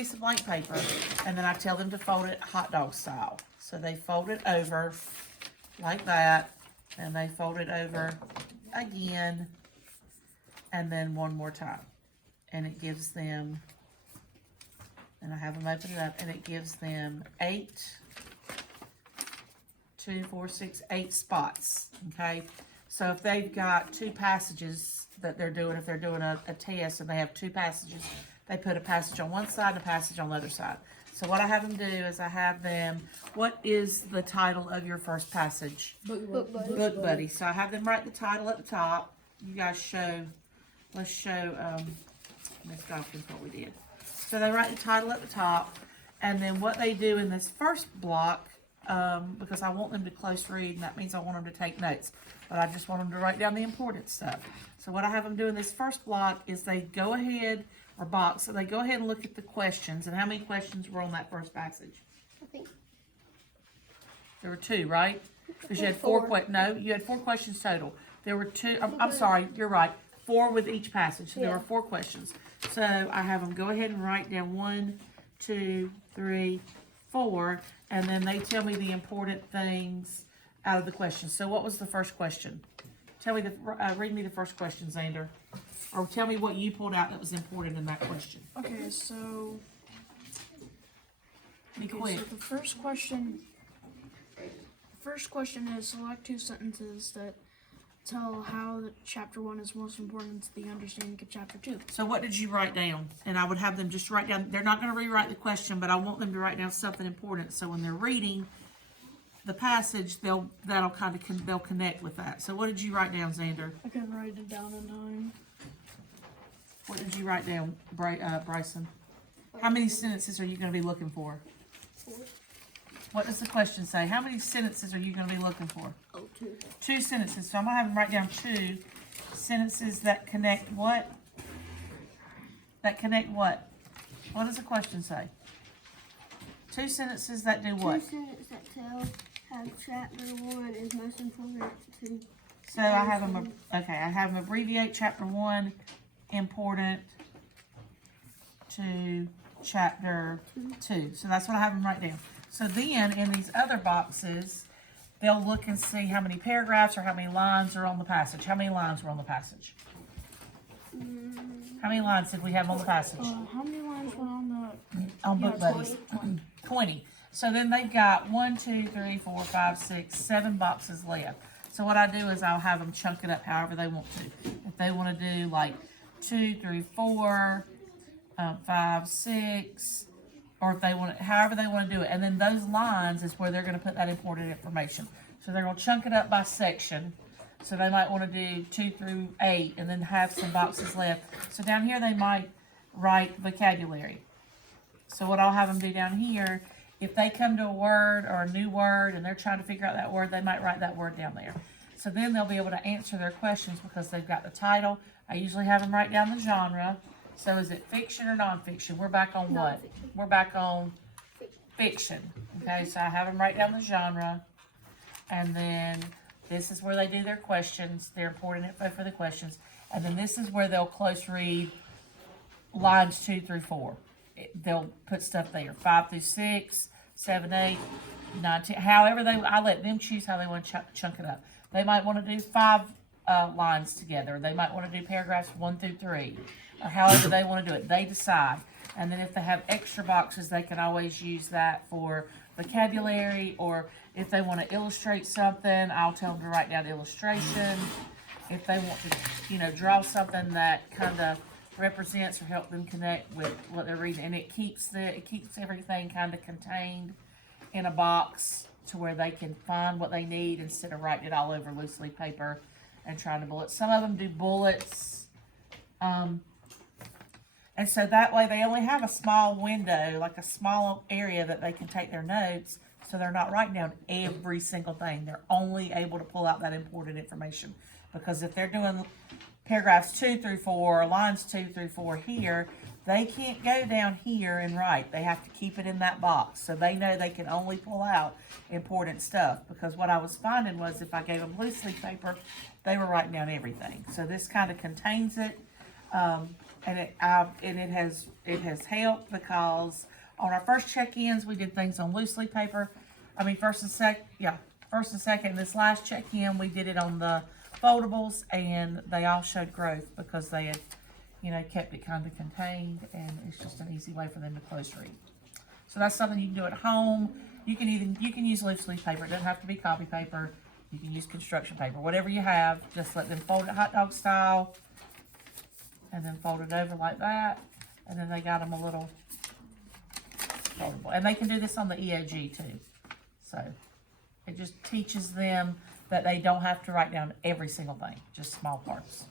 piece of blank paper, and then I tell them to fold it hot dog style. So they fold it over like that, and they fold it over again, and then one more time. And it gives them, and I have them open it up, and it gives them 8 spots, okay? So if they've got 2 passages that they're doing, if they're doing a test and they have 2 passages, they put a passage on one side and a passage on the other side. So what I have them do is I have them, what is the title of your first passage? Book Buddy. Book Buddy. So I have them write the title at the top. You guys show, let's show Miss Dawkins what we did. So they write the title at the top, and then what they do in this first block, because I want them to close read, and that means I want them to take notes, but I just want them to write down the important stuff. So what I have them do in this first block is they go ahead, or box, so they go ahead and look at the questions, and how many questions were on that first passage? I think There were 2, right? Because you had 4 no, you had 4 questions total. There were 2, I'm sorry, you're right, 4 with each passage, so there Yeah. were 4 questions. So I have them go ahead and write down 1, 2, 3, 4, and then they tell me the important things out of the questions. So what was the first question? Tell me read me the first question, Xander. Or tell me what you pulled out that was important in that question. Okay, so Be quick. so the first question is select 2 sentences that tell how the chapter 1 is most important to the understanding of chapter 2. So what did you write down? And I would have them just write down, they're not going to rewrite the question, but I want them to write down something important. So when they're reading the passage, they'll connect with that. So what did you write down, Xander? I can write it down in time. What did you write down, Bryson? How many sentences are you going to be looking for? 4. What does the question say? How many sentences are you going to be looking for? Oh, 2. 2 sentences. So I'm going to have them write down 2 sentences that connect what? That connect what? What does the question say? 2 sentences that do what? 2 sentences that tell how chapter 1 is most important to. So I have them, I have them abbreviate chapter 1 important to chapter 2. So that's what I have them write down. So then in these other boxes, they'll look and see how many paragraphs or how many lines are on the passage. How many lines were on the passage? How many lines did we have on the passage? How many lines went on the On Book yeah, Buddies? 20. 20. So then they've got 1, 2, 3, 4, 5, 6, 7 boxes left. So what I do is I'll have them chunk it up however they want to. If they want to do like 2, 3, 4, 5, 6, or if they want it, however they want to do it. And then those lines is where they're going to put that important information. So they're going to chunk it up by section. So they might want to do 2 through 8 and then have some boxes left. So down here they might write vocabulary. So what I'll have them do down here, if they come to a word or a new word and they're trying to figure out that word, they might write that word down there. So then they'll be able to answer their questions because they've got the title. I usually have them write down the genre. So is it fiction or nonfiction? We're back on what? Nonfiction. We're back on fiction. Okay, so I have them write down the genre. And then this is where they do their questions, their important info for the questions. And then this is where they'll close read lines 2 through 4. They'll put stuff there, 5 through 6, 7, 8, 9, 10. However I let them choose how they want to chunk it up. They might want to do 5 lines together. They might want to do paragraphs 1 through 3, or however they want to do it. They decide. And then if they have extra boxes, they can always use that for vocabulary, or if they want to illustrate something, I'll tell them to write down illustration. If they want to, draw something that kind of represents or help them connect with what they're reading, and it keeps everything kind of contained in a box to where they can find what they need instead of writing it all over loose leaf paper and trying to bullet. Some of them do bullets, and so that way they only have a small window, like a small area that they can take their notes, so they're not writing down every single thing. They're only able to pull out that important information, because if they're doing paragraphs 2 through 4, lines 2 through 4 here, they can't go down here and write. They have to keep it in that box. So they know they can only pull out important stuff, because what I was finding was if I gave them loose leaf paper, they were writing down everything. So this kind of contains it. and it has helped because on our first check-ins we did things on loose leaf paper. I mean first and second. This last check-in we did it on the foldables, and they all showed growth because they had, you know, kept it kind of contained, and it's just an easy way for them to close read. So that's something you can do at home. You can use loose leaf paper. It doesn't have to be copy paper. You can use construction paper, whatever you have. Just let them fold it hot dog style, and then fold it over like that. And then they got them a little foldable, and they can do this on the EOG too. So it just teaches them that they don't have to write down every single thing, just small parts.